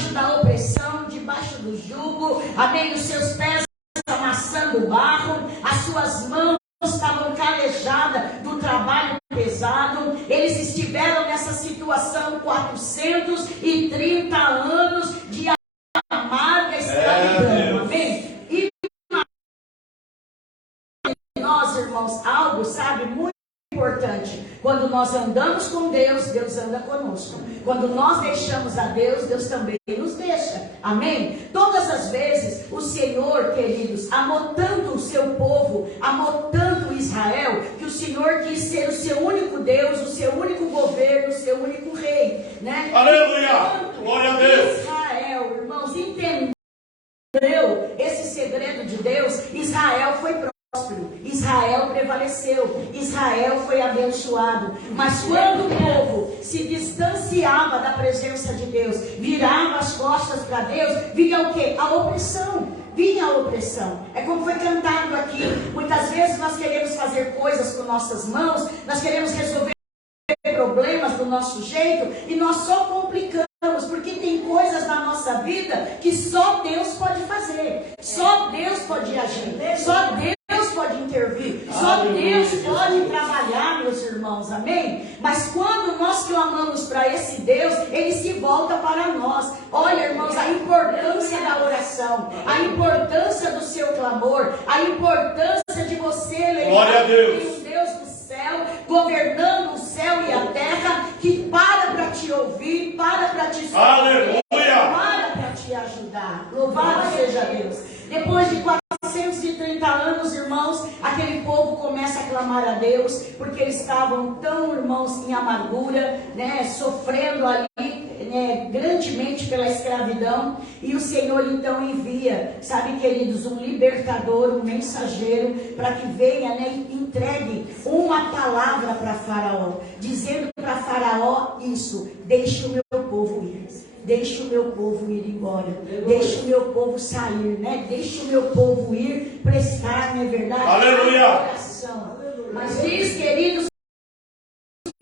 debaixo da opressão, debaixo do jugo, amém, os seus pés amassando barro, as suas mãos estavam calejadas do trabalho pesado. Eles estiveram nessa situação 430 anos de amarga escravidão, amém? E nós, irmãos, algo, sabe, muito importante. Quando nós andamos com Deus, Deus anda conosco. Quando nós deixamos a Deus, Deus também nos deixa. Amém? Todas as vezes, o Senhor, queridos, amou tanto o seu povo, amou tanto Israel, que o Senhor quis ser o seu único Deus, o seu único governo, o seu único rei, né? Aleluia! Glória a Deus! Israel, irmãos, entendeu esse segredo de Deus? Israel foi próspero, Israel prevaleceu, Israel foi abençoado. Mas quando o povo se distanciava da presença de Deus, virava as costas para Deus, vinha o quê? A opressão. Vinha a opressão. É como foi cantado aqui. Muitas vezes nós queremos fazer coisas com nossas mãos, nós queremos resolver problemas do nosso jeito e nós só complicamos, porque tem coisas na nossa vida que só Deus pode fazer, só Deus pode agir, só Deus pode intervir, só Deus pode trabalhar, meus irmãos, amém? Mas quando nós clamamos para esse Deus, Ele se volta para nós. Olha, irmãos, a importância da oração, a importância do seu clamor, a importância de você lembrar que tem um Deus do céu, governando o céu e a terra, que para te ouvir, para te socorrer, para te ajudar. Louvado seja Deus. Depois de 430 anos, irmãos, aquele povo começa a clamar a Deus, porque eles estavam tão, irmãos, em amargura, né, sofrendo ali, grandemente pela escravidão. E o Senhor então envia, sabe, queridos, um libertador, um mensageiro, para que venha, né, e entregue uma palavra para Faraó, dizendo para Faraó isso: deixe o meu povo ir. Deixe o meu povo ir embora. Deixe o meu povo sair, né? Deixe o meu povo ir prestar, não é verdade? Aleluia! Mas diz, queridos,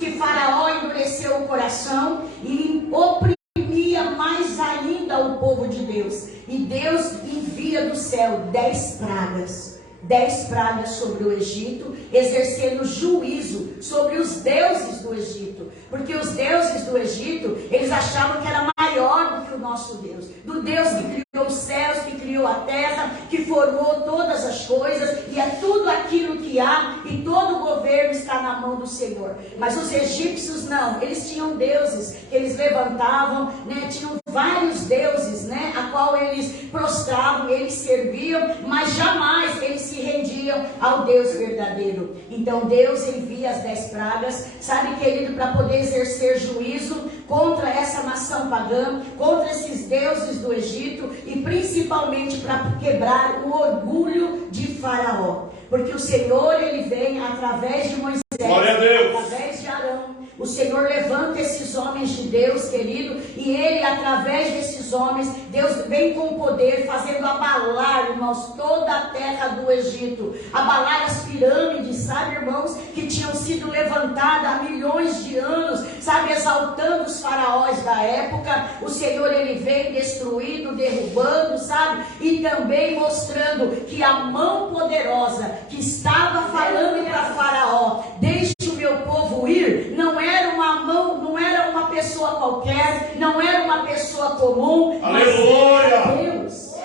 que Faraó endureceu o coração e oprimia mais ainda o povo de Deus. E Deus envia do céu 10 pragas. 10 pragas sobre o Egito, exercendo juízo sobre os deuses do Egito. Porque os deuses do Egito, eles achavam que era maior do que o nosso Deus. Do Deus que criou os céus, que criou a terra, que formou todas as coisas, e é tudo aquilo que há, e todo o governo está na mão do Senhor. Mas os egípcios não, eles tinham deuses que eles levantavam, né? Tinham vários deuses, né? A qual eles prostravam, eles serviam, mas jamais eles se rendiam ao Deus verdadeiro. Então Deus envia as 10 pragas, sabe, querido, para poder exercer juízo contra essa nação pagã, contra esses deuses do Egito, e principalmente para quebrar o orgulho de Faraó. Porque o Senhor, Ele vem através de Moisés, através de Arão. O Senhor levanta esses homens de Deus, querido, e Ele, através desses homens, Deus vem com poder, fazendo abalar, irmãos, toda a terra do Egito, abalar as pirâmides, sabe, irmãos, que tinham sido levantadas há milhões de anos, sabe, exaltando os faraós da época. O Senhor, Ele vem destruindo, derrubando, sabe, e também mostrando que a mão poderosa que estava falando para Faraó: deixe o meu povo ir, não era uma mão, não era uma pessoa qualquer, não era uma pessoa comum, aleluia! Mas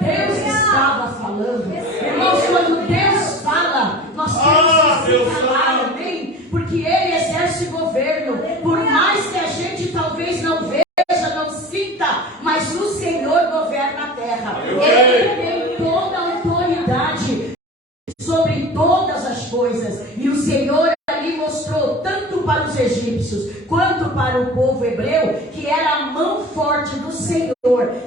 Deus estava falando. Irmãos, quando Deus fala, nós temos que falar, amém? Porque Ele exerce governo, por mais que a gente talvez não veja, não sinta, mas o Senhor governa a terra. Ele tem toda a autoridade sobre todas as coisas, e o Senhor ali mostrou tanto para os egípcios quanto para o povo hebreu que era a mão forte do Senhor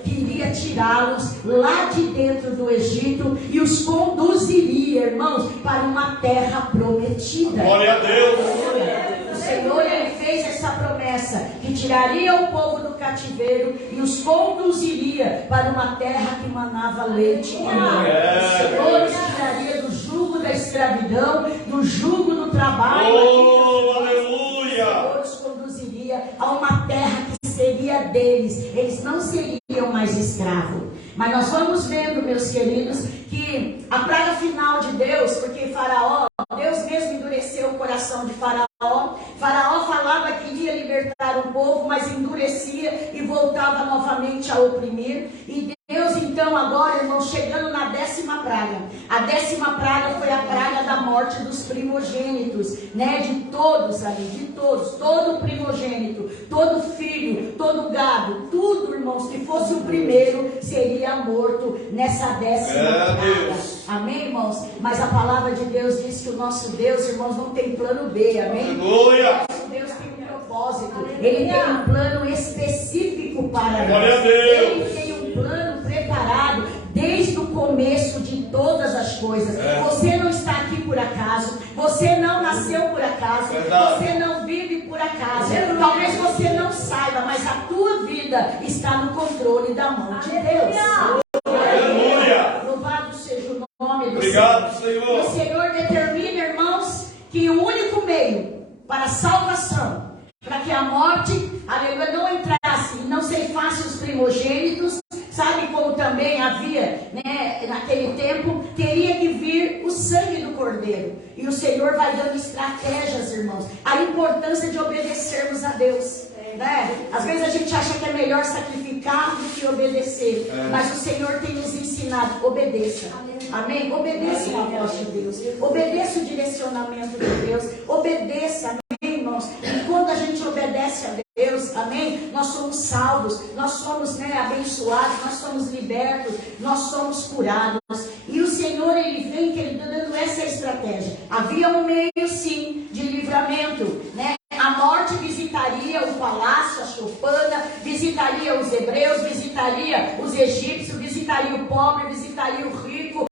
que iria tirá-los lá de dentro do Egito e os conduziria, irmãos, para uma terra prometida. Glória a Deus! O Senhor, Ele fez essa promessa que tiraria o povo do cativeiro e os conduziria para uma terra que manava leite e mel. O Senhor os tiraria do jugo da escravidão, do jugo do trabalho. Oh, aleluia! O Senhor os conduziria a uma terra que seria deles, eles não seriam mais escravos. Mas nós vamos vendo, meus queridos, que a praga final de Deus, porque Faraó, Deus mesmo endureceu o coração de Faraó. Faraó falava que iria libertar o povo, mas endurecia e voltava novamente a oprimir. E Deus, então, agora, irmãos, chegando na 10ª praga. A 10ª praga foi a praga da morte dos primogênitos, né? De todos ali, de todos, todo primogênito, todo filho, todo gado, tudo, irmãos, que fosse o primeiro, seria morto nessa 10ª praga. Amém, irmãos? Mas a palavra de Deus diz que o nosso Deus, irmãos, não tem plano B, amém? Aleluia! Nosso Deus tem um propósito, Ele tem um plano específico para nós. Ele tem um plano preparado desde o começo de todas as coisas. Você não está aqui por acaso, você não nasceu por acaso, você não vive por acaso. Talvez você não saiba, mas a tua vida está no controle da mão de Deus. Aleluia! Louvado seja o nome do Obrigado, Senhor. Senhor. O Senhor determina, irmãos, que o único meio para a salvação, para que a morte, aleluia, não entrasse e não ceifasse os primogênitos, sabe como também havia, né, naquele tempo, teria que vir o sangue do Cordeiro. E o Senhor vai dando estratégias, irmãos. A importância de obedecermos a Deus. Né? Às vezes a gente acha que é melhor sacrificar do que obedecer. Mas o Senhor tem nos ensinado, obedeça. Amém? Obedeça a voz de Deus. Obedeça o direcionamento de Deus. Obedeça, amém, irmãos? E quando a gente obedece a Deus, amém? Nós somos salvos, nós somos, né, abençoados, nós somos libertos, nós somos curados. E o Senhor, Ele vem dando essa estratégia. Havia um meio, sim, de livramento, né? A morte visitaria o palácio, a choupana, visitaria os hebreus, visitaria os egípcios, visitaria o pobre, visitaria o rico,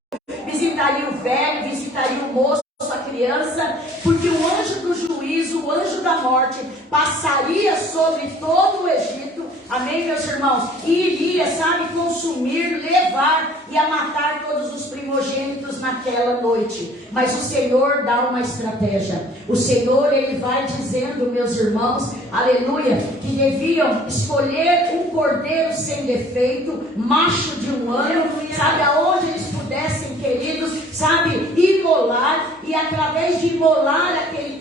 visitaria o velho, visitaria o moço, a criança, porque o anjo do juízo, o anjo da morte, passaria sobre todo o Egito, amém, meus irmãos, e iria, sabe, consumir, levar e a matar todos os primogênitos naquela noite. Mas o Senhor dá uma estratégia. O Senhor, Ele vai dizendo, meus irmãos, aleluia, que deviam escolher um cordeiro sem defeito, macho de 1 ano, sabe, aonde eles pudessem, queridos, sabe, imolar, e através de imolar aquele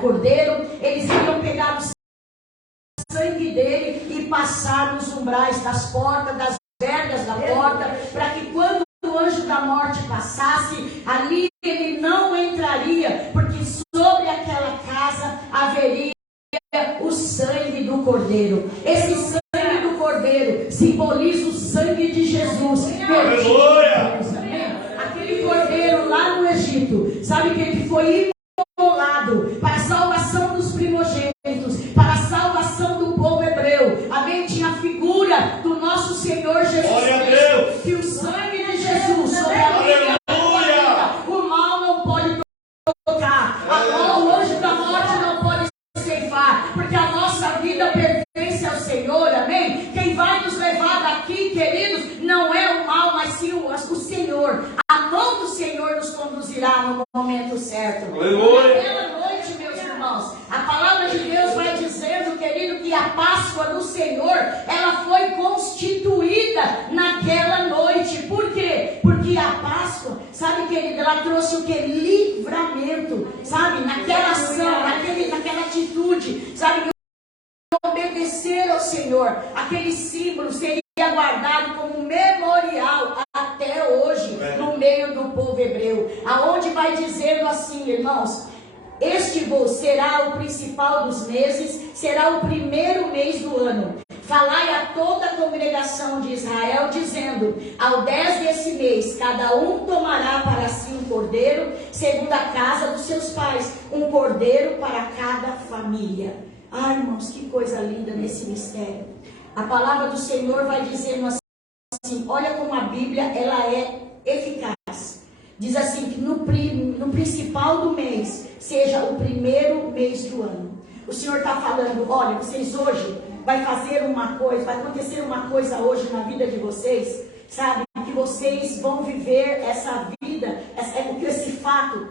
cordeiro, eles iriam pegar o sangue dele e passar nos umbrais das portas, das vergas da porta, para que quando o anjo da morte passasse, ali ele não entraria, porque sobre aquela casa haveria o sangue do cordeiro. Esse sangue do cordeiro simboliza o sangue de Jesus. Aleluia! Aquele cordeiro lá no Egito, sabe que ele foi imolado para a salvação dos primogênitos, para a salvação do povo hebreu. Amém? Tinha a figura do nosso Senhor Jesus Cristo, que o sangue de Jesus sobre a vida, o mal não pode tocar, o anjo da morte não pode ceifar, porque a nossa vida pertence ao Senhor. Amém? Quem vai nos levar daqui, queridos, não é o mal, mas sim o Senhor. A mão do Senhor nos conduzirá no momento certo. Aleluia! Naquela noite, meus irmãos, a palavra de Deus vai dizendo, querido, que a Páscoa do Senhor, ela foi constituída naquela noite. Por quê? Porque a Páscoa, sabe, querido, ela trouxe o que? Livramento, sabe, naquela ação, naquela atitude, sabe, obedecer ao Senhor. Aquele símbolo seria guardado como memorial até hoje no meio do povo hebreu, aonde vai dizendo assim, irmãos: este será o principal dos meses, será o primeiro mês do ano. Falai a toda a congregação de Israel, dizendo: ao 10 desse mês, cada um tomará para si um cordeiro, segundo a casa dos seus pais, um cordeiro para cada família. Ai, irmãos, que coisa linda nesse mistério. A palavra do Senhor vai dizendo assim, olha como a Bíblia, ela é eficaz. Diz assim, que no principal do mês, seja o primeiro mês do ano. O Senhor está falando, olha, vocês hoje vai fazer uma coisa, vai acontecer uma coisa hoje na vida de vocês, sabe? Que vocês vão viver essa vida, esse fato,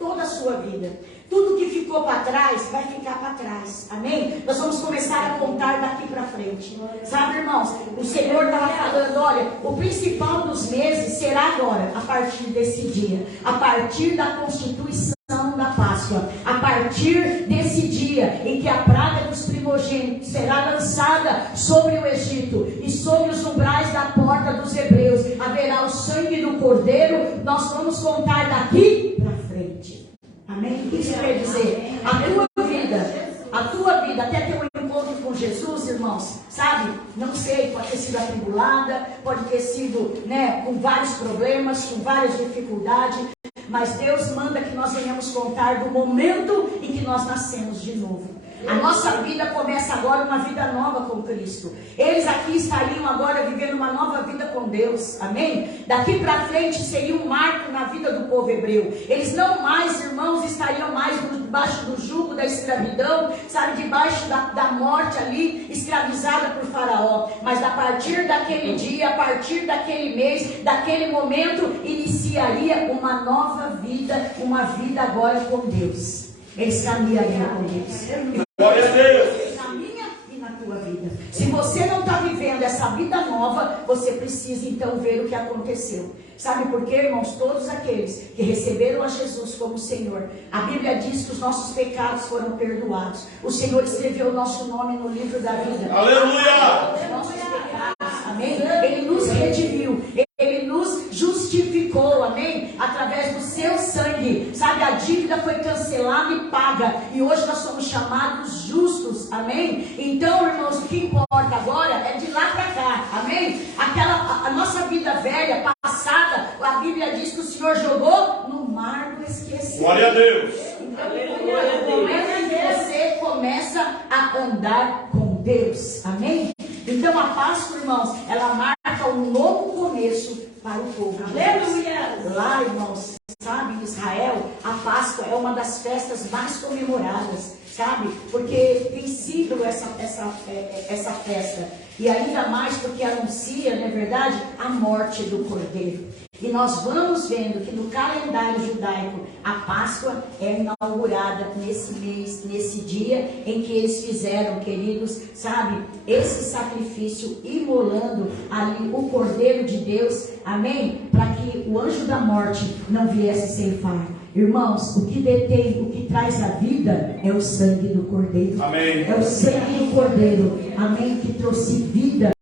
toda a sua vida. Tudo que ficou ficou para trás, vai ficar para trás. Amém? Nós vamos começar a contar daqui para frente. Sabe, irmãos, o Senhor estava falando, olha, o principal dos meses será agora, a partir desse dia, a partir da constituição da Páscoa, a partir desse dia em que a praga dos primogênitos será lançada sobre o Egito e sobre os umbrais da porta dos hebreus, haverá o sangue do cordeiro. Nós vamos contar daqui para frente. Amém? O que isso quer dizer? A tua vida, até ter um encontro com Jesus, irmãos, sabe? Não sei, pode ter sido atribulada, pode ter sido, com vários problemas, com várias dificuldades, mas Deus manda que nós venhamos contar do momento em que nós nascemos de novo. A nossa vida começa agora uma vida nova com Cristo. Eles aqui estariam agora vivendo uma nova vida com Deus. Amém? Daqui para frente seria um marco na vida do povo hebreu. Eles não mais, irmãos, estariam mais debaixo do jugo da escravidão, sabe, debaixo da morte ali, escravizada por Faraó. Mas a partir daquele dia, a partir daquele mês, daquele momento, iniciaria uma nova vida, uma vida agora com Deus. Eles caminhariam com Deus. Glória a Deus. Na minha e na tua vida. Se você não está vivendo essa vida nova, você precisa então ver o que aconteceu. Sabe por quê, irmãos? Todos aqueles que receberam a Jesus como Senhor, a Bíblia diz que os nossos pecados foram perdoados. O Senhor escreveu o nosso nome no livro da vida. Aleluia! Os nossos pecados, amém? Ele nos redimiu. Ele nos justificou, amém? Através do seu sangue, sabe? A dívida foi cancelada e paga, e hoje nós somos chamados justos, amém? Então, irmãos, o que importa agora é de lá para cá, amém? A nossa vida velha, passada, a Bíblia diz que o Senhor jogou no mar do esquecimento. Glória a Deus. Então, como é que você começa a andar com Deus, amém? Então a Páscoa, irmãos, ela marca um novo começo para o povo de Deus. Lá, irmãos, sabe, em Israel, a Páscoa é uma das festas mais comemoradas, sabe? Porque tem sido essa festa. E ainda mais porque anuncia, não é verdade, a morte do Cordeiro. E nós vamos vendo que no calendário judaico, a Páscoa é inaugurada nesse mês, nesse dia em que eles fizeram, queridos, sabe, esse sacrifício, imolando ali o Cordeiro de Deus, amém? Para que o anjo da morte não viesse ceifar. Irmãos, o que detém, o que traz a vida é o sangue do Cordeiro. Amém. É o sangue do Cordeiro, amém, que trouxe vida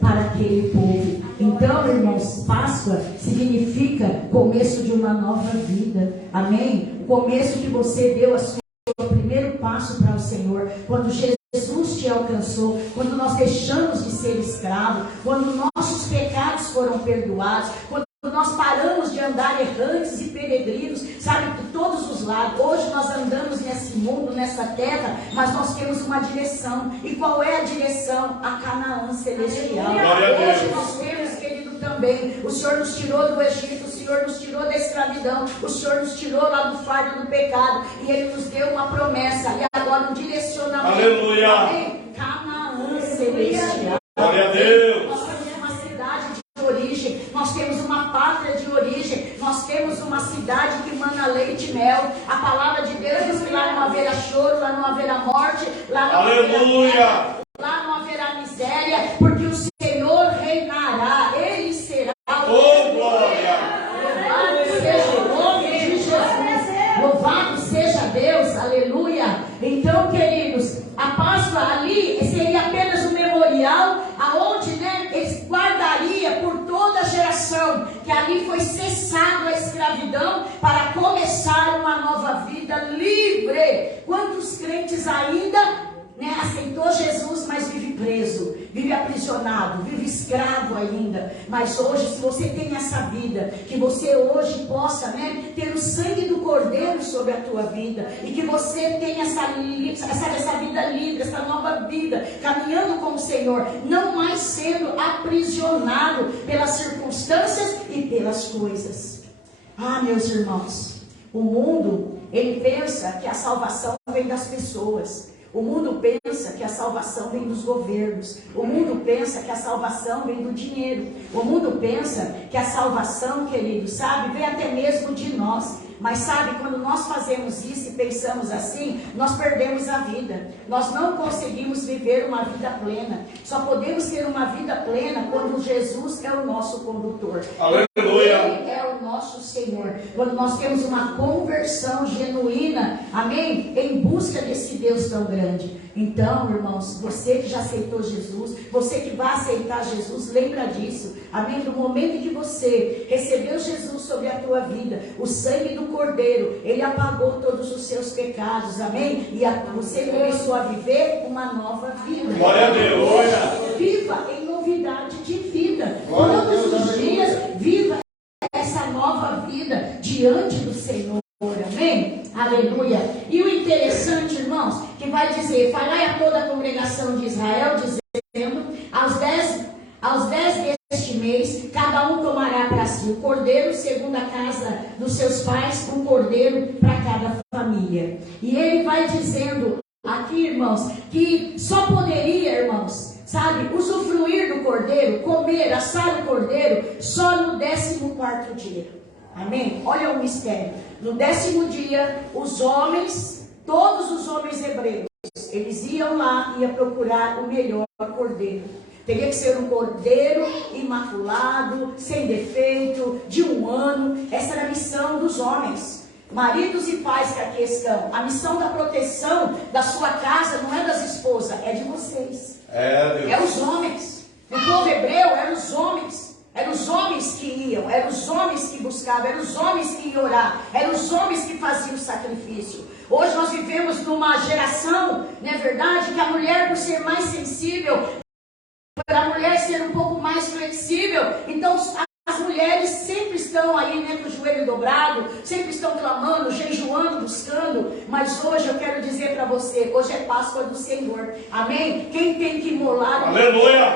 para aquele povo. Então, irmãos, Páscoa significa começo de uma nova vida, amém? O começo que você deu o seu primeiro passo para o Senhor, quando Jesus te alcançou, quando nós deixamos de ser escravos, quando nossos pecados foram perdoados, quando nós paramos de andar errantes e peregrinos, sabe, por todos os lados. Hoje nós andamos nesse mundo, nessa terra, mas nós temos uma direção. E qual é a direção? A Canaã celestial. Hoje nós temos, querido, também. O Senhor nos tirou do Egito, o Senhor nos tirou da escravidão, o Senhor nos tirou lá do fardo do pecado, e Ele nos deu uma promessa, e agora um direcionamento. Aleluia! Amém? Canaã celestial. Glória a Deus! Nós temos uma cidade de origem, nós temos uma pátria de origem, nós temos uma cidade que mana leite e mel. A palavra de Deus diz que lá não haverá choro, lá não haverá morte, lá não Aleluia! haverá guerra, lá não haverá miséria, porque o Senhor reinará, Ele será o Oh, glória! Louvado seja o nome de Jesus, louvado seja Deus, aleluia. Então, queridos, a Páscoa ali seria apenas um memorial, aonde, eles guardaria por toda a geração, que ali foi cessado a escravidão para começar uma nova vida livre. Quantos crentes ainda aceitou Jesus, mas vive preso, vive aprisionado, vive escravo ainda? Mas hoje, se você tem essa vida, que você hoje possa ter o sangue do Cordeiro sobre a tua vida, e que você tenha essa vida livre, essa nova vida, caminhando com o Senhor, não mais sendo aprisionado pelas circunstâncias e pelas coisas. Ah, meus irmãos, o mundo, ele pensa que a salvação vem das pessoas. O mundo pensa que a salvação vem dos governos. O mundo pensa que a salvação vem do dinheiro. O mundo pensa que a salvação, querido, sabe, vem até mesmo de nós. Mas sabe, quando nós fazemos isso e pensamos assim, nós perdemos a vida. Nós não conseguimos viver uma vida plena. Só podemos ter uma vida plena quando Jesus é o nosso condutor. Aleluia. Ele é o nosso Senhor. Quando nós temos uma conversão genuína, amém? Em busca desse Deus tão grande. Então, irmãos, você que já aceitou Jesus, você que vai aceitar Jesus, lembra disso. Amém? No momento em que você recebeu Jesus sobre a tua vida, o sangue do Cordeiro, ele apagou todos os seus pecados. Amém? E você começou a viver uma nova vida. Glória a Deus. Viva em novidade de vida. Todos os dias, viva essa nova vida diante do Senhor. Amém? Aleluia. E o interessante, irmãos, que vai dizer: falai a toda a congregação de Israel, dizendo, aos 10 deste mês, cada um tomará para si o cordeiro, segundo a casa dos seus pais, um cordeiro para cada família. E ele vai dizendo aqui, irmãos, que só poderia, irmãos, sabe, usufruir do cordeiro, comer, assar o cordeiro, só no 14º dia. Amém? Olha o mistério. No 10º dia, os homens, todos os homens hebreus, eles iam lá e iam procurar o melhor cordeiro. Teria que ser um cordeiro imaculado, sem defeito, de 1 ano. Essa era a missão dos homens. Maridos e pais que aqui estão, a missão da proteção da sua casa não é das esposas, é de vocês. É os homens. O povo hebreu eram os homens. Eram os homens que iam, eram os homens que buscavam, eram os homens que iam orar, eram os homens que faziam o sacrifício. Hoje nós vivemos numa geração, não é verdade, que a mulher, por ser mais sensível, para a mulher ser um pouco mais flexível, então as mulheres sempre estão aí, né, com o joelho dobrado, sempre estão clamando, jejuando, buscando. Mas hoje eu quero dizer para você, hoje é Páscoa do Senhor. Amém? Quem tem que imolar é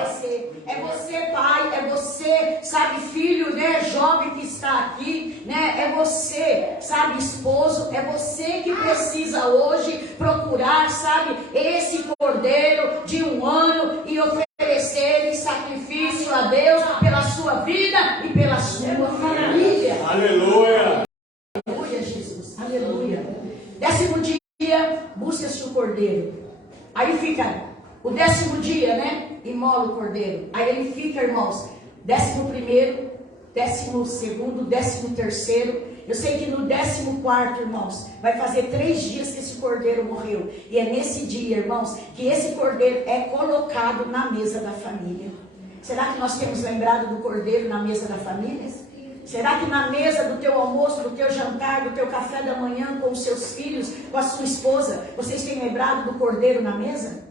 você. É você, pai, é você, sabe, filho, né, jovem que está aqui, né, é você, sabe, esposo, é você que precisa hoje procurar, sabe, esse cordeiro de 1 ano e oferecer em sacrifício a Deus pela sua vida e pela sua família. Aleluia. Aleluia, Jesus. Aleluia. 10º dia, busca-se o cordeiro. Aí fica o 10º dia, né? Imola o cordeiro. Aí ele fica, irmãos, 11º, 12º, 13º. Eu sei que no 14º, irmãos, vai fazer 3 dias que esse cordeiro morreu. E é nesse dia, irmãos, que esse cordeiro é colocado na mesa da família. Será que nós temos lembrado do cordeiro na mesa da família? Será que na mesa do teu almoço, do teu jantar, do teu café da manhã, com os seus filhos, com a sua esposa, vocês têm lembrado do cordeiro na mesa?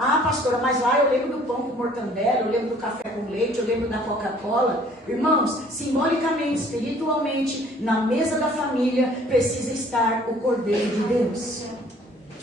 Ah, pastora, mas lá eu lembro do pão com mortandela, eu lembro do café com leite, eu lembro da Coca-Cola. Irmãos, simbolicamente, espiritualmente, na mesa da família, precisa estar o Cordeiro de Deus.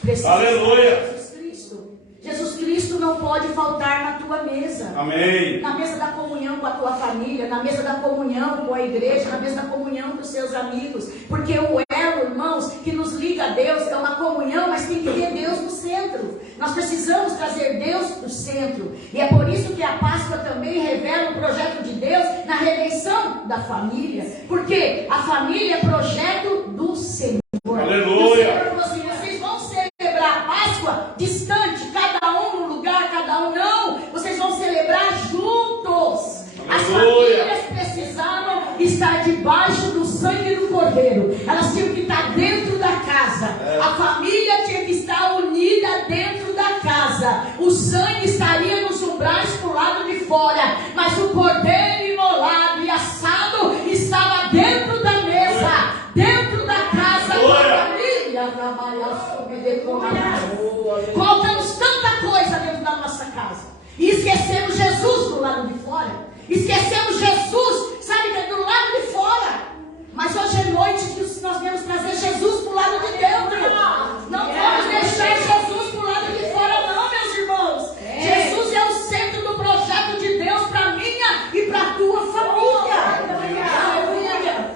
Precisa Aleluia. estar Jesus Cristo. Jesus Cristo não pode faltar na tua mesa. Amém. Na mesa da comunhão com a tua família, na mesa da comunhão com a igreja, na mesa da comunhão com os seus amigos. Porque o elo, irmãos, que nos liga a Deus é uma comunhão, mas tem que ter Deus no centro. Nós precisamos trazer Deus para o centro. E é por isso que a Páscoa também revela o projeto de Deus na redenção da família. Porque a família é projeto do Senhor. Aleluia. O Senhor falou assim: vocês vão celebrar a Páscoa distante, cada um num lugar, cada um não. Vocês vão celebrar juntos. As famílias precisavam estar debaixo do sangue do Cordeiro. Elas tinham que estar dentro da casa. A família tinha que estar unida dentro da casa. O sangue estaria nos umbrais para o lado de fora, mas o cordeiro imolado e assado estava dentro da mesa, dentro da casa da família. Colocamos tanta coisa dentro da nossa casa e esquecemos Jesus do lado de fora. Esquecemos Jesus, sabe, do lado de fora. Mas hoje é noite que nós devemos trazer Jesus para o lado de dentro. Não vamos deixar Jesus para o lado de fora, não, meus irmãos. Jesus é o centro do projeto de Deus para a minha e para a tua família. Aleluia.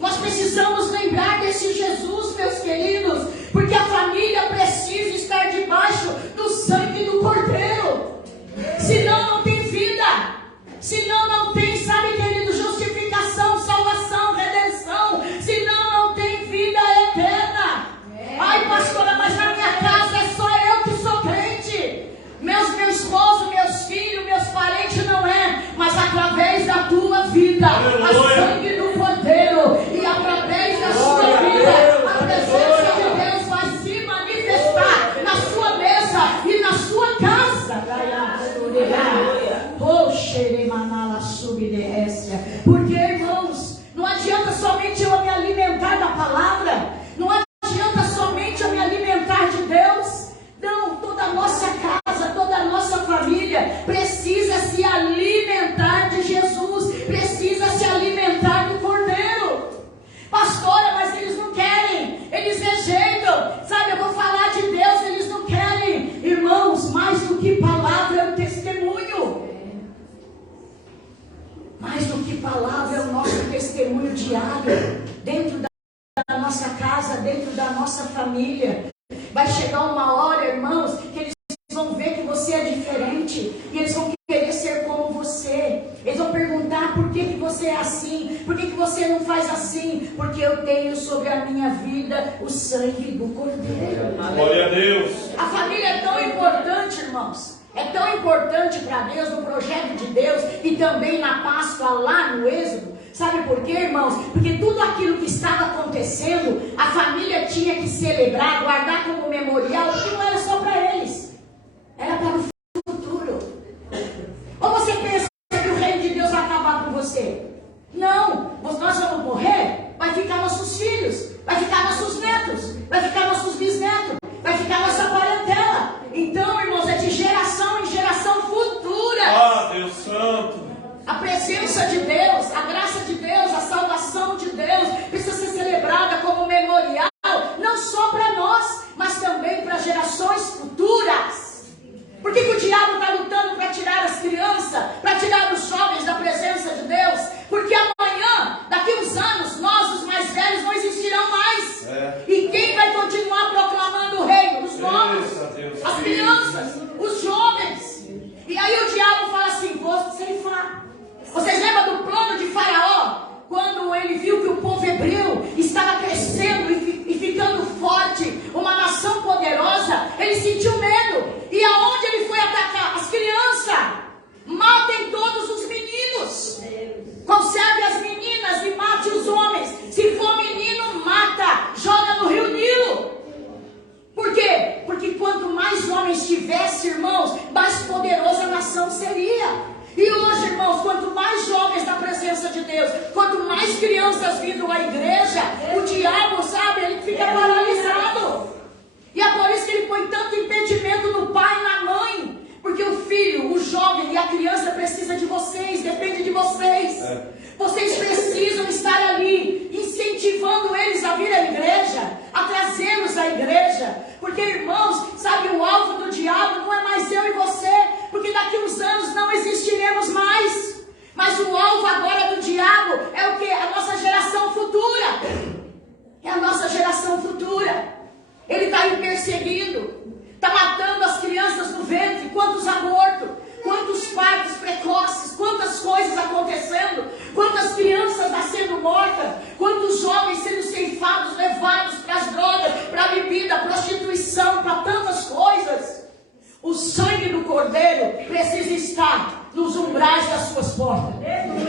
Nós precisamos lembrar desse Jesus, meus queridos, porque a família precisa estar debaixo do sangue do Cordeiro. Senão não tem vida. Senão não tem, sabe, querido, justificação, salvação, redenção. Senão através da tua vida, a sangue do Cordeiro, e através da sua vida, a presença de Deus vai se manifestar na sua mesa e na sua casa. Porque, irmãos, não adianta somente eu me alimentar da palavra, não adianta somente eu me alimentar de Deus. Não, toda a nossa casa, toda a nossa família precisa se alimentar de Jesus, precisa se alimentar do Cordeiro. Pastora, mas eles não querem, eles rejeitam, sabe, eu vou falar de Deus, eles não querem. Irmãos, mais do que palavra é o testemunho. Mais do que palavra é o nosso testemunho diário, dentro da nossa casa, dentro da nossa família. Vai chegar uma hora, irmãos, que eles vão ver que você é diferente, e eles vão querer ser como você. Eles vão perguntar por que você é assim, por que você não faz assim. Porque eu tenho sobre a minha vida o sangue do Cordeiro. Glória a Deus. A família é tão importante, irmãos. É tão importante para Deus, no projeto de Deus, e também na Páscoa lá no Êxodo. Sabe por quê, irmãos? Porque tudo aquilo que estava acontecendo, a família tinha que celebrar, guardar como memorial, porque não era só para eles, era para o futuro. Ou você pensa que o reino de Deus vai acabar com você? Não, nós vamos morrer, vai ficar nossos filhos, vai ficar nossos netos, vai ficar nossos bisnetos, vai ficar nossa parentela. Então, irmãos, é de geração em geração futura. Ah, Deus Santo. A presença de Deus, a graça de Deus, a salvação de Deus precisa ser celebrada como memorial, não só para nós, mas também para gerações futuras. Por que o diabo está lutando para tirar as crianças, para tirar os jovens da presença de Deus? Porque amanhã, daqui uns anos, nós, os mais velhos, não existirão mais. E quem vai continuar proclamando o reino? Os novos, as crianças, os jovens. E aí o diabo fala assim, vou ceifar. Vocês lembram do plano de Faraó? Quando ele viu que o povo hebreu estava crescendo e ficando forte, uma nação poderosa, ele sentiu medo. E aonde ele foi atacar? As crianças. Matem todos os meninos. Conserve as meninas e mate os homens. Se for menino, mata. Joga no rio Nilo. Por quê? Porque quanto mais homens tivesse, irmãos, mais poderosa a nação seria. E hoje, irmãos, quanto mais jovens na presença de Deus, quanto mais crianças vindo à igreja, o diabo, sabe, ele fica paralisado. E é por isso que ele põe tanto impedimento no pai e na mãe. Porque o filho, o jovem e a criança precisa de vocês, depende de vocês. Vocês precisam estar ali, incentivando eles a vir à igreja, a trazê-los à igreja. Porque, irmãos, sabe, o alvo do diabo não é mais eu e você, porque daqui uns anos não existiremos mais. Mas o alvo agora do diabo é o quê? A nossa geração futura. É a nossa geração futura. Ele está aí perseguindo, está matando as crianças no ventre. Quantos abortos, quantos partos precoces, quantas coisas acontecendo, quantas crianças nascendo mortas, quantos jovens sendo ceifados, levados para as drogas, para a bebida, prostituição, para tantas coisas. O sangue do Cordeiro precisa estar nos umbrais das suas portas.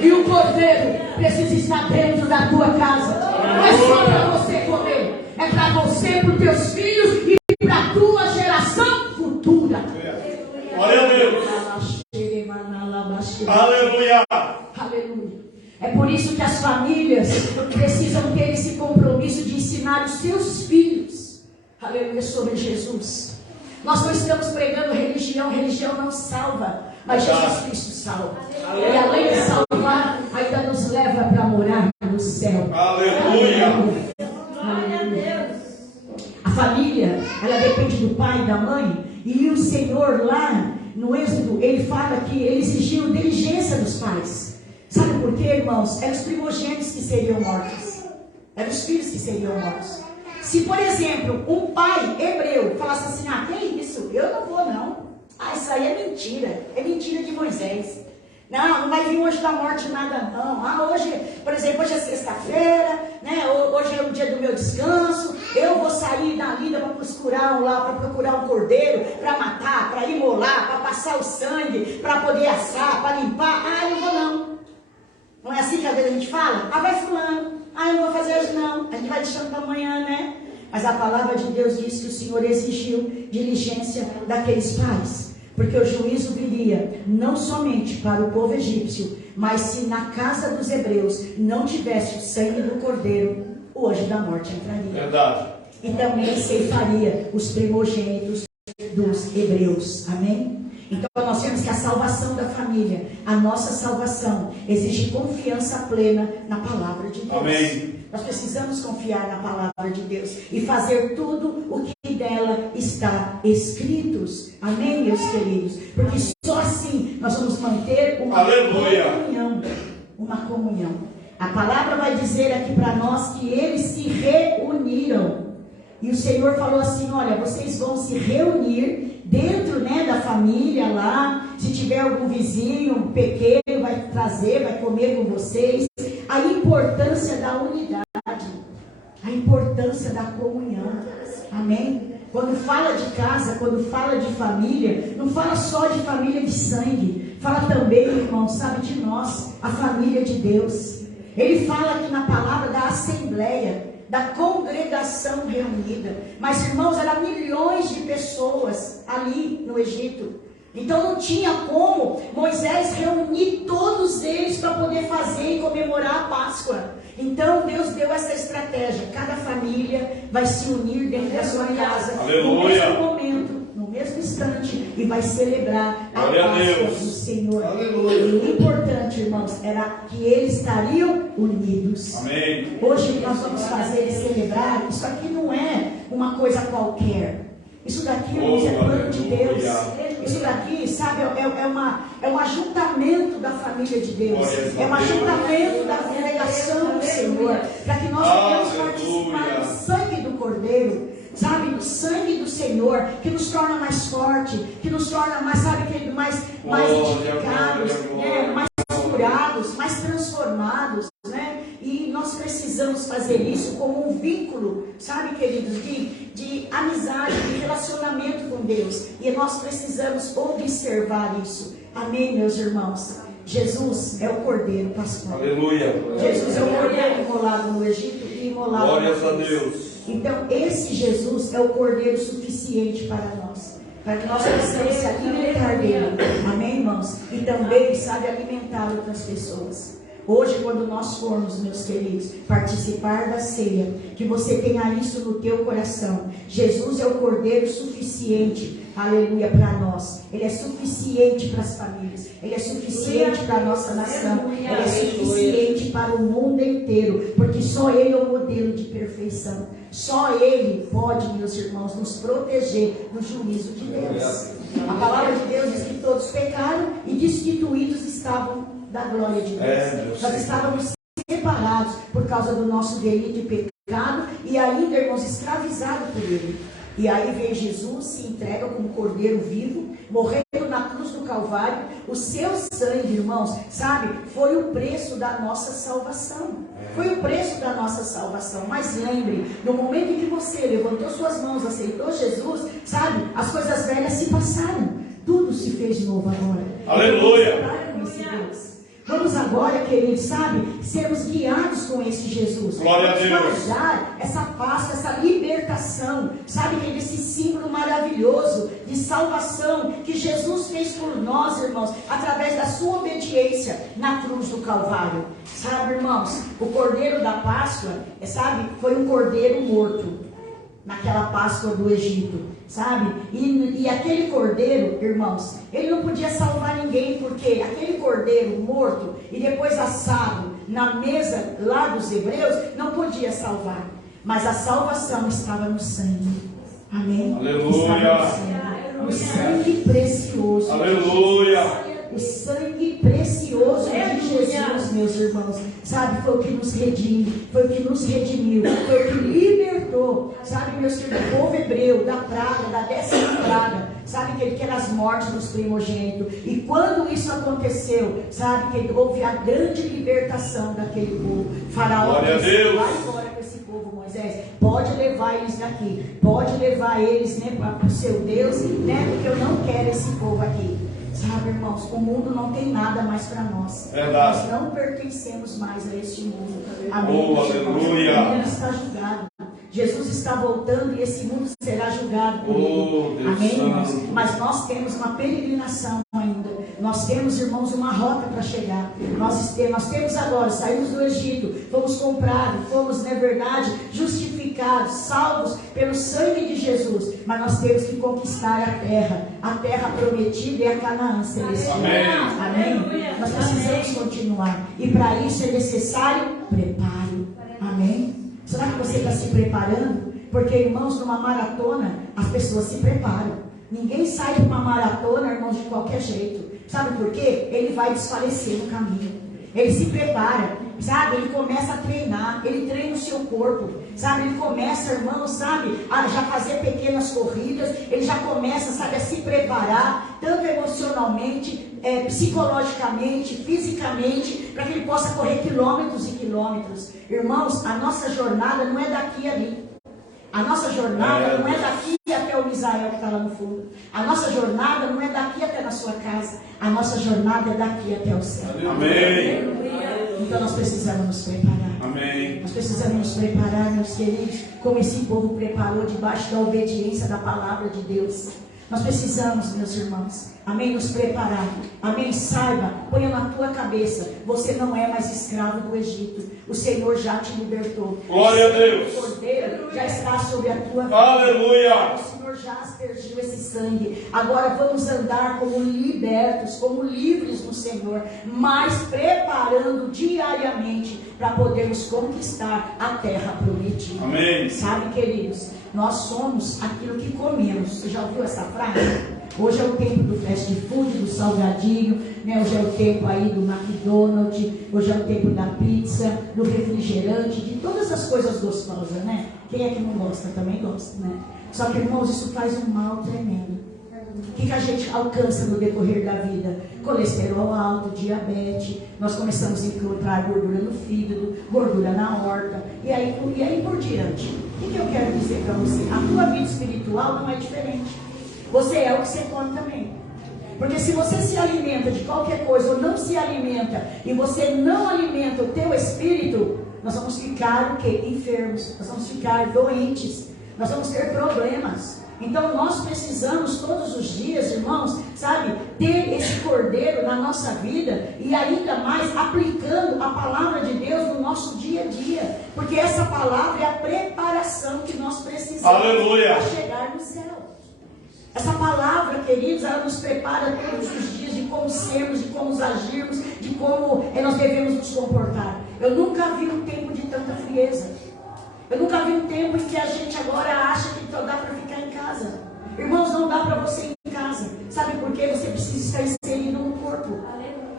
E o Cordeiro precisa estar dentro da tua casa. Não é só para você comer, é para você, para os teus filhos e para a tua geração futura. Glória a Deus. Aleluia. Aleluia. É por isso que as famílias precisam ter esse compromisso de ensinar os seus filhos, aleluia, sobre Jesus. Nós não estamos pregando religião, religião não salva, mas Jesus Cristo salva. E além de salvar, ainda nos leva para morar no céu. Aleluia. Aleluia. A família, ela depende do pai e da mãe. E o Senhor lá no Êxodo, ele fala que ele exigiu diligência dos pais. Sabe por quê, irmãos? Eram os primogênitos que seriam mortos. Eram os filhos que seriam mortos. Se, por exemplo, um pai hebreu falasse assim, ah, que isso? Eu não vou, não. Ah, isso aí é mentira. É mentira de Moisés. Não, não vai vir hoje da morte nada, não. Ah, hoje, por exemplo, hoje é sexta-feira, né? Hoje é o dia do meu descanso. Eu vou sair da lida para procurar um cordeiro, para matar, para imolar, para passar o sangue, para poder assar, para limpar. Ah, eu não vou, não. assim que às vezes a gente fala, vai fulano, eu não vou fazer hoje não, a gente vai deixando para amanhã, né? Mas a palavra de Deus diz que o Senhor exigiu diligência daqueles pais, porque o juízo viria não somente para o povo egípcio, mas se na casa dos hebreus não tivesse o sangue do cordeiro, o anjo da morte entraria. Verdade. E também ceifaria os primogênitos dos hebreus. Amém? Então nós temos que a salvação da família, a nossa salvação, exige confiança plena na palavra de Deus. Amém. Nós precisamos confiar na palavra de Deus e fazer tudo o que dela está escritos. Amém, meus queridos? Porque só assim nós vamos manter uma comunhão. Uma comunhão. A palavra vai dizer aqui para nós que eles se reuniram. E o Senhor falou assim, olha, vocês vão se reunir dentro, né, da família lá. Se tiver algum vizinho pequeno, vai trazer, vai comer com vocês. A importância da unidade, a importância da comunhão. Amém? Quando fala de casa, quando fala de família, não fala só de família de sangue. Fala também, irmão, sabe, de nós, a família de Deus. Ele fala aqui na palavra da assembleia, da congregação reunida. Mas, irmãos, eram milhões de pessoas ali no Egito. Então não tinha como Moisés reunir todos eles para poder fazer e comemorar a Páscoa. Então Deus deu essa estratégia. Cada família vai se unir dentro da sua casa. No mesmo momento, no mesmo instante, e vai celebrar a Páscoa do Senhor. Aleluia. E o importante, irmãos, era que eles estariam unidos. Amém. Hoje nós vamos fazer e celebrar. Isso aqui não é uma coisa qualquer. Isso daqui, irmãos, é plano de Deus. Isso daqui, sabe, é um ajuntamento da família de Deus. É um ajuntamento da congregação do Senhor. Para que nós possamos participar do sangue do Cordeiro. Sabe, do sangue do Senhor, que nos torna mais forte, que nos torna mais, sabe, querido, mais edificados, né, mais curados, mais transformados, né? E nós precisamos fazer isso como um vínculo, sabe, queridos, de amizade, de relacionamento com Deus. E nós precisamos observar isso. Amém, meus irmãos? Jesus é o Cordeiro Pascual. Aleluia. Jesus é o Cordeiro imolado no Egito e imolado no Egito. Glórias a Deus. Então, esse Jesus é o Cordeiro suficiente para nós. Para que nós possamos se alimentar dele. Amém, irmãos? E também, sabe, alimentar outras pessoas. Hoje, quando nós formos, meus queridos, participar da ceia, que você tenha isso no teu coração. Jesus é o Cordeiro suficiente, aleluia, para nós. Ele é suficiente para as famílias. Ele é suficiente para a nossa nação. Ele é suficiente para o mundo inteiro. Porque só Ele é o modelo de perfeição. Só Ele pode, meus irmãos, nos proteger do juízo de Deus. A palavra de Deus diz que todos pecaram e destituídos estavam da glória de Deus. Nós estávamos separados por causa do nosso delito e pecado e ainda, irmãos, escravizados por Ele. E aí vem Jesus, se entrega como Cordeiro vivo, morrendo na cruz do Calvário. O seu sangue, irmãos, sabe, foi o preço da nossa salvação. Foi o preço da nossa salvação. Mas lembre, no momento em que você levantou suas mãos, aceitou Jesus, sabe, as coisas velhas se passaram. Tudo se fez novo agora. Aleluia. Vamos agora, queridos, sabe, sermos guiados com esse Jesus. Glória a Deus. Guardar essa Páscoa, essa libertação, sabe, que esse símbolo maravilhoso de salvação que Jesus fez por nós, irmãos, através da sua obediência na cruz do Calvário. Sabe, irmãos, o Cordeiro da Páscoa, sabe, foi um cordeiro morto naquela Páscoa do Egito, sabe? E aquele cordeiro, irmãos, ele não podia salvar ninguém, porque aquele cordeiro morto e depois assado na mesa lá dos hebreus, não podia salvar. Mas a salvação estava no sangue. Amém? Aleluia. O sangue precioso. Aleluia. O sangue precioso de Jesus, meus irmãos, sabe, foi o que nos redime, foi o que nos redimiu, foi o que libertou, sabe, meus queridos, o povo hebreu da praga, da 10ª praga, sabe, que era as mortes dos primogênitos. E quando isso aconteceu, sabe, que houve a grande libertação daquele povo. Faraó disse: vai embora com esse povo, Moisés, pode levar eles daqui, pode levar eles, né, para o seu Deus, né, porque eu não quero esse povo aqui. Sabe, irmãos, o mundo não tem nada mais para nós. Verdade. Nós não pertencemos mais a este mundo. Amém. Oh, aleluia. O mundo está julgado. Jesus está voltando e esse mundo será julgado por ele. Deus Amém, irmãos? Santo. Mas nós temos uma peregrinação ainda. Nós temos, irmãos, uma rota para chegar. Nós temos agora, saímos do Egito, fomos comprados, fomos, na verdade, justificados, salvos pelo sangue de Jesus. Mas nós temos que conquistar a terra prometida e a Canaã celestial. Amém. Amém? Nós precisamos continuar. E para isso é necessário preparo. Amém? Será que você está se preparando? Porque, irmãos, numa maratona, as pessoas se preparam. Ninguém sai de uma maratona, irmãos, de qualquer jeito. Sabe por quê? Ele vai desfalecer no caminho. Ele se prepara, sabe? Ele começa a treinar, ele treina o seu corpo, sabe? Ele começa, irmãos, sabe? A já fazer pequenas corridas, ele já começa, sabe? A se preparar, tanto emocionalmente, psicologicamente, fisicamente, para que ele possa correr quilômetros e quilômetros. Irmãos, a nossa jornada não é daqui ali. A nossa jornada não é daqui até o Misael que está lá no fundo. A nossa jornada não é daqui até na sua casa. A nossa jornada é daqui até o céu. Amém. Então nós precisamos nos preparar. Amém. Nós precisamos nos preparar, meus queridos, como esse povo preparou debaixo da obediência da palavra de Deus. Nós precisamos, meus irmãos, amém, nos preparar, amém, saiba, ponha na tua cabeça, você não é mais escravo do Egito, o Senhor já te libertou. Glória a Deus. O Cordeiro já está sobre a tua vida. Aleluia. O Senhor já aspergiu esse sangue. Agora vamos andar como libertos, como livres no Senhor, mas preparando diariamente para podermos conquistar a terra prometida. Amém. Sabe, queridos, nós somos aquilo que comemos. Você já ouviu essa frase? Hoje é o tempo do fast food, do salgadinho, né? Hoje é o tempo aí do McDonald's, hoje é o tempo da pizza, do refrigerante, de todas as coisas gostosas, né? Quem é que não gosta? Também gosta, né? Só que, irmãos, isso faz um mal tremendo. O que a gente alcança no decorrer da vida? Colesterol alto, diabetes, nós começamos a encontrar gordura no fígado, gordura na horta, e aí por diante. O que eu quero dizer para você? A tua vida espiritual não é diferente. Você é o que você come também. Porque se você se alimenta de qualquer coisa ou não se alimenta, e você não alimenta o teu espírito, nós vamos ficar o quê? Enfermos, nós vamos ficar doentes, nós vamos ter problemas. Então nós precisamos todos os dias, irmãos, sabe, ter esse cordeiro na nossa vida e ainda mais aplicando a palavra de Deus no nosso dia a dia, porque essa palavra é a preparação que nós precisamos para chegar no céu. Essa palavra, queridos, ela nos prepara todos os dias de como sermos, de como agirmos, de como nós devemos nos comportar. Eu nunca vi um tempo de tanta frieza. Eu nunca vi um tempo em que a gente agora acha que só dá para ficar em casa. Irmãos, não dá para você ir em casa. Sabe por quê? Você precisa estar inserido no corpo.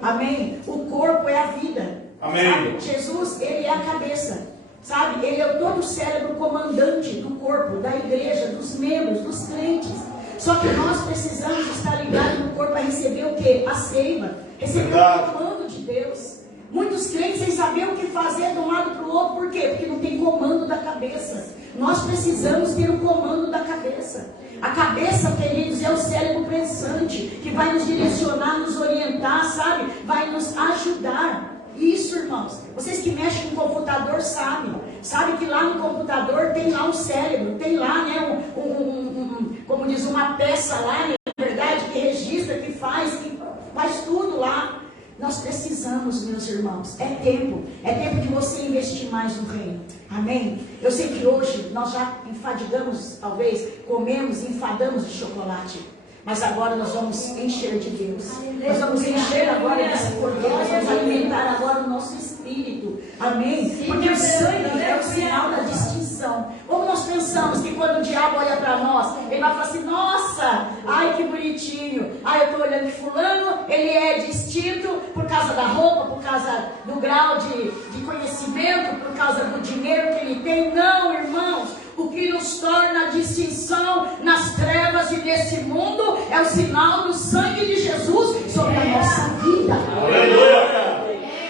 Amém? O corpo é a vida. Amém. Sabe? Jesus, ele é a cabeça. Sabe? Ele é todo o cérebro comandante do corpo, da igreja, dos membros, dos crentes. Só que nós precisamos estar ligados no corpo para receber o quê? A seiva. Receber o comando de Deus. Muitos crentes sem saber o que fazer de um lado para o outro. Por quê? Porque não tem comando da cabeça. Nós precisamos ter o comando da cabeça. A cabeça, queridos, é o cérebro pensante, que vai nos direcionar, nos orientar, sabe? Vai nos ajudar. Isso, irmãos. Vocês que mexem com o computador sabem. Sabe que lá no computador tem lá um cérebro. Tem lá, né, como diz, uma peça lá, na verdade, que registra, que faz tudo lá. Nós precisamos, meus irmãos, é tempo de você investir mais no reino, amém? Eu sei que hoje nós já enfadigamos, talvez, comemos, enfadamos de chocolate, mas agora nós vamos encher de Deus, nós vamos encher agora desse cordeiro, nós vamos alimentar agora o nosso espírito, amém? Porque o sangue é o sinal da distinção. Como nós pensamos que quando o diabo olha para nós, ele vai falar assim, nossa, ai que bonitinho, ai eu estou olhando que fulano, ele é distinto por causa da roupa, por causa do grau de conhecimento, por causa do dinheiro que ele tem. Não, irmãos, o que nos torna a distinção nas trevas e nesse mundo é o sinal do sangue de Jesus sobre a nossa vida.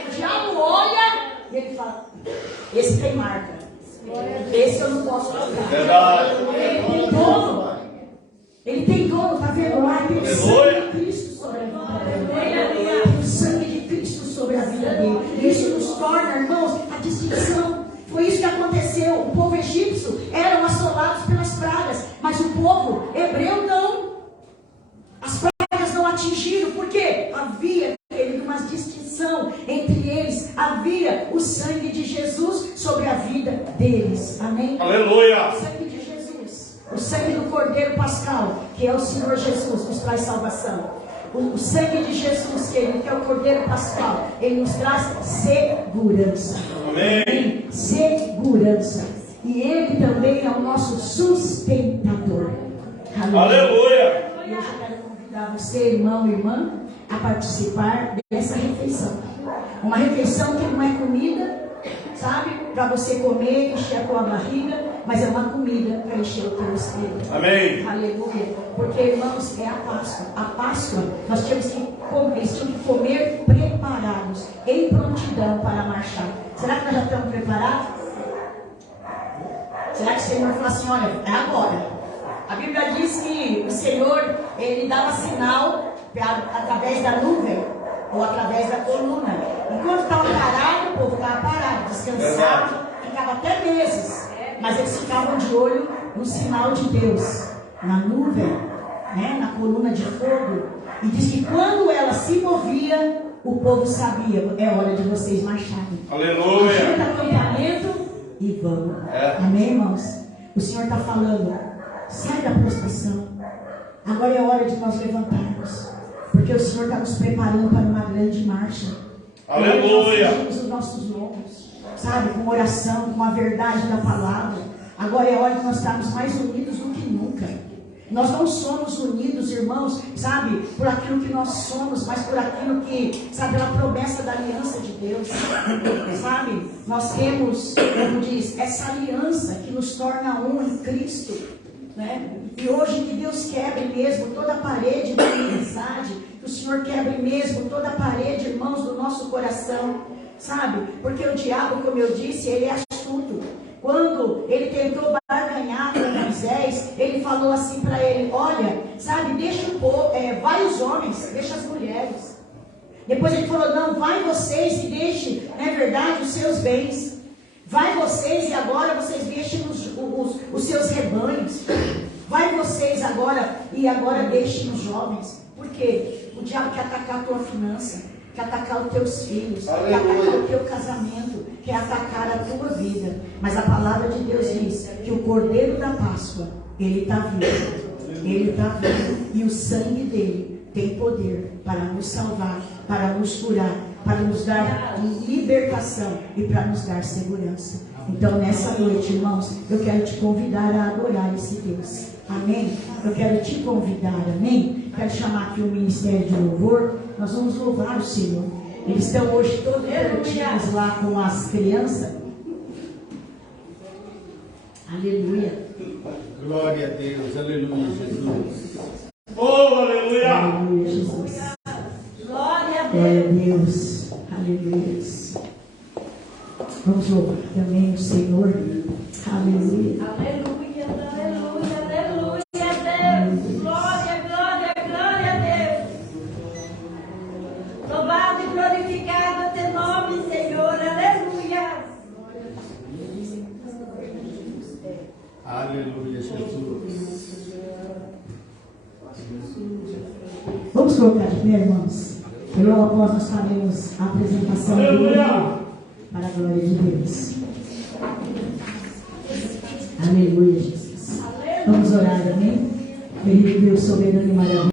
O diabo olha e ele fala, esse tem marca. Esse eu não posso tocar. Ele tem dono. Ele tem dono, está vendo lá? Ele tem sangue de Cristo sobre a vida povo hebreu não. As pragas não atingiram, porque havia, querido, uma distinção entre eles. Havia o sangue de Jesus sobre a vida deles. Amém? Aleluia. O sangue de Jesus, o sangue do Cordeiro Pascal, que é o Senhor Jesus, nos traz salvação. O sangue de Jesus, querido, que é o Cordeiro Pascal, ele nos traz segurança. Amém. Segurança. E ele também é o nosso sustentador. Aleluia. E hoje eu quero convidar você, irmão e irmã, a participar dessa refeição. Uma refeição que não é comida, sabe, para você comer, encher a tua barriga, mas é uma comida para encher o teu espírito. Amém. Aleluia. Porque, irmãos, é a Páscoa. A Páscoa, nós tínhamos que comer, eles tinham que comer preparados, em prontidão para marchar. Será que nós já estamos preparados? Será que o Senhor falou assim, olha, é agora? A Bíblia diz que o Senhor, ele dava sinal através da nuvem ou através da coluna. Enquanto estava parado, o povo estava parado, descansava, ficava até meses. Mas eles ficavam de olho no sinal de Deus, na nuvem, né, na coluna de fogo. E diz que quando ela se movia, o povo sabia, é hora de vocês marcharem. Aleluia. Ajuda acampamento e vamos. Amém, irmãos? O Senhor está falando, sai da prostração. Agora é hora de nós levantarmos, porque o Senhor está nos preparando para uma grande marcha. Aleluia. Nós os nossos lombos, sabe, com oração, com a verdade da palavra. Agora é hora de nós estarmos mais unidos do que nunca. Nós não somos unidos, irmãos, sabe, por aquilo que nós somos, mas por aquilo que, sabe, pela promessa da aliança de Deus, sabe? Nós temos, como diz, essa aliança que nos torna um em Cristo, né? E hoje que Deus quebre mesmo toda a parede da inimizade, que o Senhor quebre mesmo toda a parede, irmãos, do nosso coração, sabe? Porque o diabo, como eu disse, ele é astuto. Quando ele tentou barganhar com Moisés, ele falou assim para ele, olha, sabe, deixa o povo, vai os homens, deixa as mulheres. Depois ele falou, não, vai vocês e deixe, não é verdade, os seus bens. Vai vocês e agora vocês deixem os seus rebanhos. Vai vocês agora e agora deixem os jovens. Por quê? O diabo quer atacar a tua finança, quer atacar os teus filhos, Aleluia. quer atacar o teu casamento, quer atacar a tua vida. Mas a palavra de Deus diz que o Cordeiro da Páscoa, ele está vivo. Ele está vivo. E o sangue dele tem poder para nos salvar, para nos curar, para nos dar libertação e para nos dar segurança. Então nessa noite, irmãos, eu quero te convidar a adorar esse Deus. Amém? Eu quero te convidar, amém? Quero chamar aqui o Ministério de Louvor. Nós vamos louvar o Senhor. Eles estão hoje todos reunidos lá com as crianças. Aleluia. Glória a Deus, aleluia, Jesus. Oh, aleluia. Aleluia, Jesus. Glória a Glória a Deus. Deus. Aleluia. Vamos louvar também o Senhor. Aleluia. Aleluia, aleluia, aleluia a Deus. Glória, glória, glória a Deus. Louvado e glorificado é teu nome, Senhor. Aleluia. Aleluia, Jesus. Vamos colocar de pé, irmãos. E logo após nós faremos a apresentação do Aleluia. para a glória de Deus. Aleluia, Jesus. Vamos orar, amém? Querido Deus soberano e maravilhoso.